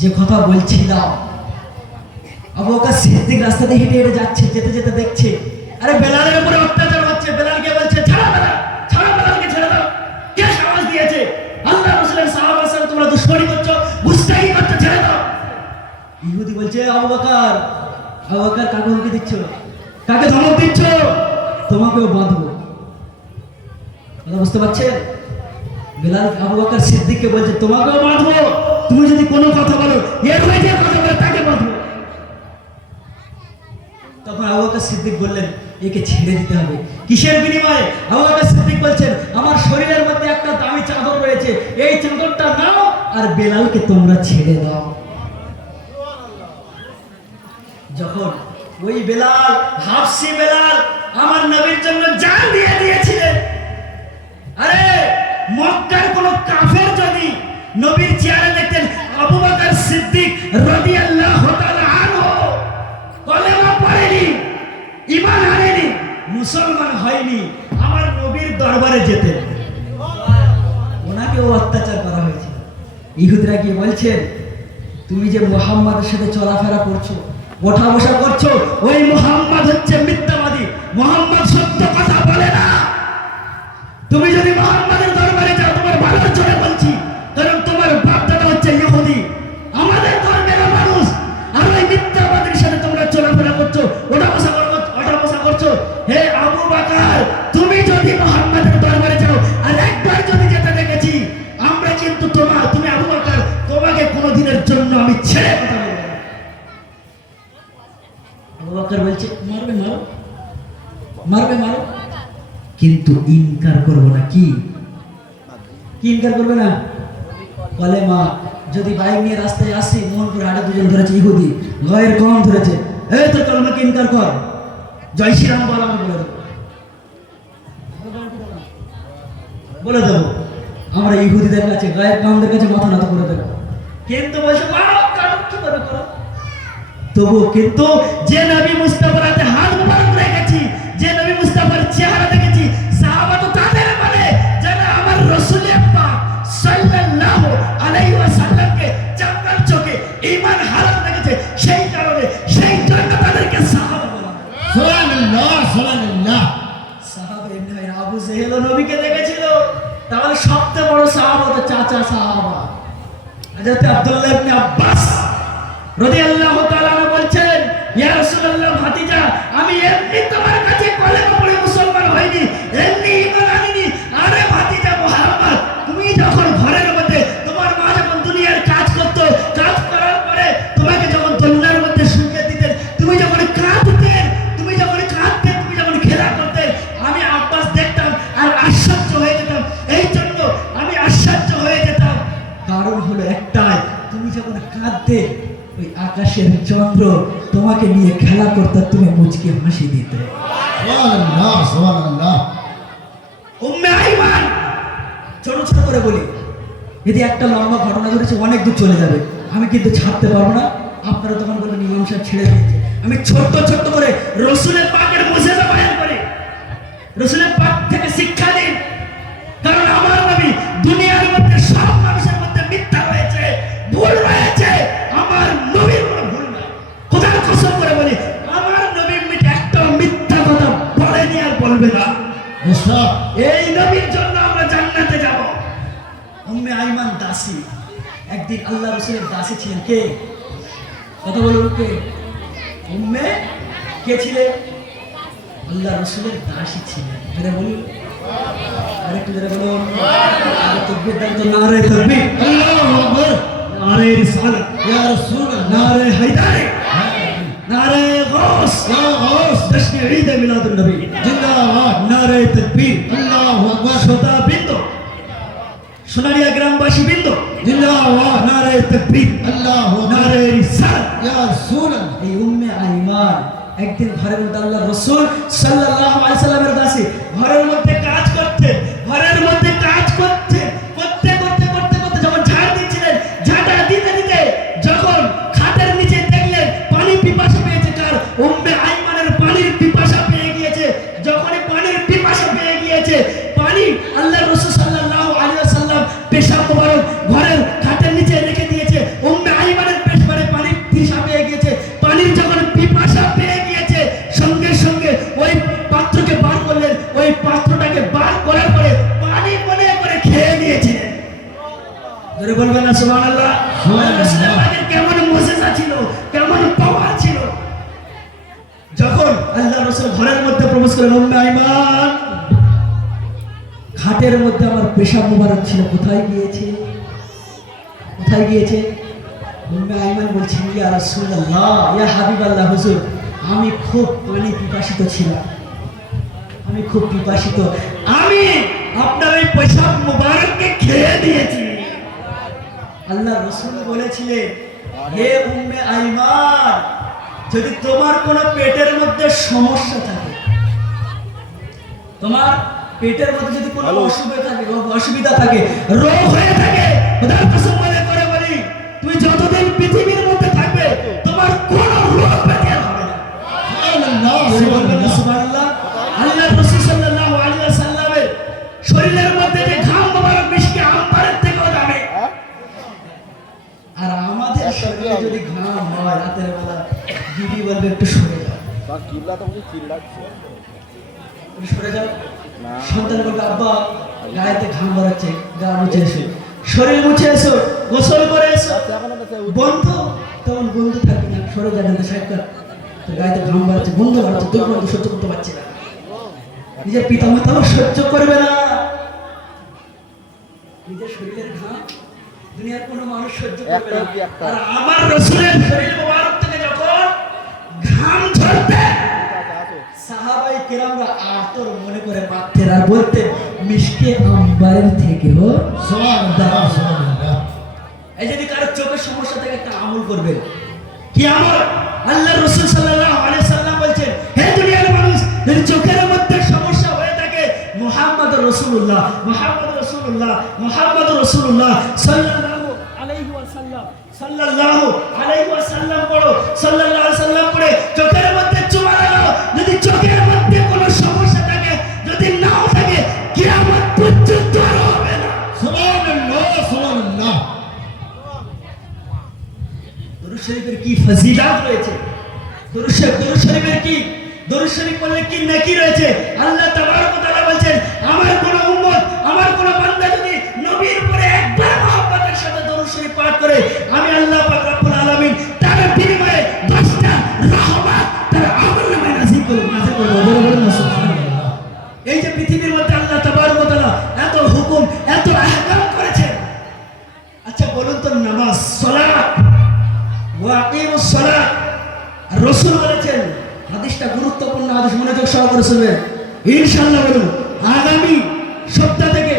যে কথা বলছিলাম, আবু বকর সিদ্দিক রাস্তা দিয়ে হেঁটে হেঁটে যাচ্ছে, যেতে যেতে দেখছে আরে বেলালের উপরে অত্যাচার হচ্ছে। বেলালকে বলছে ছাড়া বেলাল, ছাড়া বেলালকে, ছেড়ে দাও। কে সাহস দিয়েছে? আল্লাহ রাসূলের সাহাবার সাথে তোমরা দুশমনি করছো, গুস্তাখি করছো, ছেড়ে দাও। ইহুদি বলছে আবু বকর, আবু বকর কাকে হুমকি দিচ্ছ, কাকে ধমক দিচ্ছ? তোমাকেও বাঁধবো। কথা বুঝতে পারছেন? বেলাল আবু বকর সিদ্দিককে বলছে তোমাকেও বাঁধবো, তুমি যদি কোনো কথা বলো, এর হয়ে যে কথা বলে তাকে বাঁধবো। তখন আবু বকর সিদ্দিক বললেন একে ছেড়ে দিতে হবে। কিসের বিনিময়ে? আবু বকর সিদ্দিক বলছেন আমার শরীরের মধ্যে একটা দামি চাদর রয়েছে, এই চাদরটা নাও আর বেলালকে তোমরা ছেড়ে দাও। যখন ওই বেলাল, হাফসি বেলাল আমার নবীর জন্য জান দিয়ে দিয়েছিলেন, আরে মক্কার কোন কাফের যদি নবীর চেহারা দেখতেন আবু বকর সিদ্দিক রাদিয়াল্লাহু তাআলা আনহু কলেমা পড়েনি, ঈমান আনেনি, মুসলমান হয়নি, আমার নবীর দরবারে যেতেন, ওনাকেও অত্যাচার করা হয়েছিল। ইহুদিরা গিয়ে বলছেন তুমি যে মুহাম্মাদের সাথে চলাফেরা করছো, ওঠা বসা করছো, ওই মুহাম্মদ হচ্ছে মিথ্যাবাদী, মুহাম্মদ সত্য কথা বলে না। তুমি যদি মুহাম্মাদের দরবারে যাও, তোমার ভালোর জন্য বলছি, কারণ তোমার বাপ দাদা হচ্ছে ইহুদি, আমাদের ধর্মের মানুষ, আর ওই মিথ্যাবাদীর সাথে তোমরা চলাফেরা করছো, ওঠা বসা করছো। হে আবু বকর, তুমি যদি মুহাম্মাদের দরবারে যাও, আর একবার যদি যেতে দেখেছি আমরা, কিন্তু তুমি আবু বকর, তোমাকে কোনোদিনের জন্য আমি ছেড়ে কথা বলবো না। আবু বকর বলছে মারবে মারো, মারবে মারো, কিন্তু ইনকার করবো না। কি ইনকার করবে না? কলেমা। যদি বাইক নিয়ে রাস্তায় আসি, মোহনপুর হাটে দুজন ধরেছে ইহুদি, গায়ের কম ধরেছে, এই তোর কলেমাকে ইনকার কর, জয় শ্রীরাম বল, আমি বলে দেবো। আমরা ইহুদিদের কাছে, গায়ের কামদের কাছে মাথা নত করে দেবো, কিন্তু বলছে কি করে করো। তবু কিন্তু যে নবী মুস্তাফার হাতে হাত মোবারক রেখেছি, যে নবী মুস্তাফার চেহারা দেখেছি, সাহাবা তো তাদের মানে যারা আমার রাসূল পাক সাল্লাল্লাহু আলাইহি ওয়াসাল্লামকে জান্নার চোখে ঈমান হারাম দেখেছে, সেই কারণে সেই জন্য তাদেরকে সাহাবা বলা হয়। সুবহানাল্লাহ, সুবহানাল্লাহ। সাহাবা ইবনে আবু জেহেল নবীকে দেখেছিল, তাহলে সবচেয়ে বড় সাহাবা তো চাচা সাহাবা হযরত আব্দুল্লাহ ইবনে আব্বাস রাদিয়াল্লাহু তাআলা বলছেন ইয়া রাসূলুল্লাহ, ভাতিজা আমি এমনি তোমার কাছে কলেমা পড়ে মুসলমান হইনি, এমনি ঈমান আনিনি। আরে ভাতিজা মুহাম্মদ, তুমি যখন ঘরের মধ্যে তোমার মা যখন দুনিয়ার কাজ করতো, কাজ করার পরে তোমাকে যখন দোলনার মধ্যে শুইয়ে দিতেন, তুমি যখন কাঁদতেন, তুমি যখন খেলা করতেন, আমি আব্বাস দেখতাম আর আশ্চর্য হয়ে যেতাম। এই জন্য আমি আশ্চর্য হয়ে যেতাম, কারণ হলো একটাই, তুমি যখন কাঁদতে ওই আকাশের চন্দ্র তোমাকে নিয়ে খেলা করতে, তুমি মুচকে হাসি দিতে। সুবহানাল্লাহ, সুবহানাল্লাহ। উম্মে আইমান, ছোট ছোট করে বলি, যদি একটা লম্বা ঘটনা ধরেছে অনেক দূর চলে যাবে, আমি কিন্তু ছাড়তে পারবো না। আপনারা তখন বলবেন ইমাম সাহেব ছেড়ে দিয়েছে। আমি ছোট্ট ছোট্ট করে রাসূলের পাকের মুজিজা বয়ান করি, রাসূলের পাক থেকে শিক্ষা দিন। কারণ আমার নবী, দুনিয়ার মধ্যে সব মানুষের মধ্যে মিথ্যা রয়েছে, ভুল রয়েছে, আমার নবীর কোনো ভুল নাই। খোদার কসম করে বলি, আমার নবী একটা মিথ্যা কথা বলেনি আর বলবে না। এই নবীর জন্য আমরা জান্নাতে যাব। উম্মে আইমান দাসী, একদিন আল্লাহ রাসূলের দাসী ছিলেন। কে? কথা বলুন, কে? উম্মে কে ছিলেন? আল্লাহ রাসূলের দাসী ছিলেন। যারা বলুন, আরেকটু যারা বলুন, আরে তাকবীর দাও তো, নারে তাকবীর, আল্লাহু আকবার, নারে রিসালাত, ইয়া রাসূলুল্লাহ, নারে হায়দারি, নারে গাউস, ইয়া গাউস, জশ্ন ঈদ মিলাদুন নবী, জিন্দাবাদ, নারে তাকবীর, আল্লাহু আকবার, শ্রোতা বৃন্দ, সোনারিয়া গ্রামবাসী বৃন্দ, জিন্দাবাদ, নারে তাকবীর, আল্লাহু আকবার, নারে রিসালাত, ইয়া রাসূলুল্লাহ। এই উম্মে আইমান একদিন ঘরের মধ্যে আল্লাহ রাসূল সাল্লাল্লাহু আলাইহি সাল্লামের দাসী ঘরের মধ্যে কাজ করতে, ঘরের মধ্যে কাজ করতে করতে করতে করতে করতে যখন ঝাড় দিচ্ছিলেন, ঝাড়টা দিতে দিতে যখন খাটের নিচে দেখলেন পানি পিপাসা পেয়েছে, কার? উম্মে আইমানের পানির পিপাসা পেয়ে গিয়েছে। যখনই পানির পিপাসা পেয়ে গিয়েছে, পানি আল্লাহ রাসূল সাল্লাল্লাহু আলাইহি ওয়াসাল্লাম পেশাব মোবারক ঘরের খাটের নিচে রেখে দিয়েছে। উম্মে আইমানের ধরে বলবেন না সুবহানাল্লাহ? রাসূলের পাকের কেমন মুজিজা ছিল, কেমন পাওয়ার ছিল। যখন আল্লাহ রাসূল ঘরের মধ্যে প্রবেশ করলেন, উম্মে আইমান, খাটের মধ্যে আমার পেশাব মুবারক ছিল, কোথায় গিয়েছে? কোথায় গিয়েছে? উম্মে আইমান বলছেন, ইয়া রাসূলুল্লাহ, ইয়া হাবিবাল্লাহ, হুজুর, আমি খুব পিপাসিত ছিলাম, আমি খুব পিপাসিত, আমি আপনার ওই পেশাব মুবারককে খেয়ে দিয়েছি। আল্লাহ রাসূল বলেছিলেন, হে উম্মে আইমান, যদি তোমার কোনো পেটের মধ্যে সমস্যা থাকে, তোমার পেটের মধ্যে যদি কোনো অসুবিধা থাকে, রোগ হয়ে থাকে, খোদার কসম করে বলি, তুমি যতদিন পৃথিবীর মধ্যে থাকবে তোমার কোনো রোগ ব্যাধি আর হবে না। সুবহানাল্লাহ। আল্লাহ রাসূল সাল্লাল্লাহু আলাইহি ওয়াসাল্লামের শরীরের মধ্যে যে ঘাম মোবারক মিশকে আম্বারের থেকেও দামি। আর আমাদের শরীরে যদি ঘাম হয় রাতের বেলা, দিদি বলবে একটু সরে যাও, তার কিবলা তো মুখে চিল্লাচ্ছে। একটু সরে যাও। সন্তান বলবে, আব্বা গায়েতে ঘাম বেরোচ্ছে, গা মুছে এসো, শরীর মুছে এসো, গোসল করে এসো। বন্ধু তখন বন্ধু থাকবে না, সরে যাবেন তো সাহেব, তোর গায়েতে ঘাম বেরোচ্ছে, বন্ধু বেরোচ্ছে, তোর বন্ধু সহ্য করতে পারছে না, নিজের পিতা মাতাও সহ্য করবে না। নিজের শরীরের ঘাম দুনিয়ার কোনো মানুষ সহ্য করবে না। আর আমার রাসূলের শরীর মোবারক থেকে যখন ঘাম ঝরতে, সাহাবাই কেরামরা আতর মনে করে মারতেন আর বলতেন, মিশকে আম্বারের থেকেও। সুবহানাল্লাহ, সুবহানাল্লাহ। এই যদি কারো চোখের সমস্যা থাকে একটা আমল করবেন। কি আমল? আল্লাহ রাসূল সাল্লাল্লাহু আলাইহি সাল্লাম বলছেন, হে দুনিয়ার মানুষ, যদি চোখের মধ্যে সমস্যা হয়ে থাকে, মুহাম্মদুর রাসূলুল্লাহ, মুহাম্মদুর রাসূলুল্লাহ, মুহাম্মদুর রাসূলুল্লাহ সাল্লাল্লাহু আলাইহি ওয়াসাল্লাম, সাল্লাল্লাহু আলাইহি ওয়াসাল্লাম পড়ো, সাল্লাল্লাহু আলাইহি ওয়াসাল্লাম পড়ে চোখের মধ্যে চুমা লাগাও। যদি চোখের মধ্যে কোনো সমস্যা থাকে, যদি নাও থাকে, কিয়ামত পর্যন্ত আর হবে না। সুবহানাল্লাহ, সুবহানাল্লাহ। দরুদ শরীফের কি ফজিলত রয়েছে, দরুদ শরীফের কি, দরুদ শরীফ পড়লে কি নেকি রয়েছে। আল্লাহ তাবারক ওয়া তাআলা বলেন, আমার কোন উম্মত, আমার কোন বান্দা যদি নবীর উপরে একবার মহব্বতের সাথে দরুদ শরীফ পাঠ করে, আমি আল্লাহ পাক রব্বুল আলামিন তার বিনিময়ে 10টা রহমত তার আমলনামায় নাযিল করব। সুবহানাল্লাহ। এই যে পৃথিবীর মধ্যে আল্লাহ তাবারক ওয়া তাআলা এত হুকুম, এত আহকাম করেছেন, আচ্ছা বলুন তো, নামাজ, সালাত, ওয়াকিমুস সালাত, রাসূল বলেছেন, হাদিসটা গুরুত্বপূর্ণ হাদিস, মনোযোগ সহকারে শুনবেন ইনশাআল্লাহ। বলুন, আগামী সপ্তাহ থেকে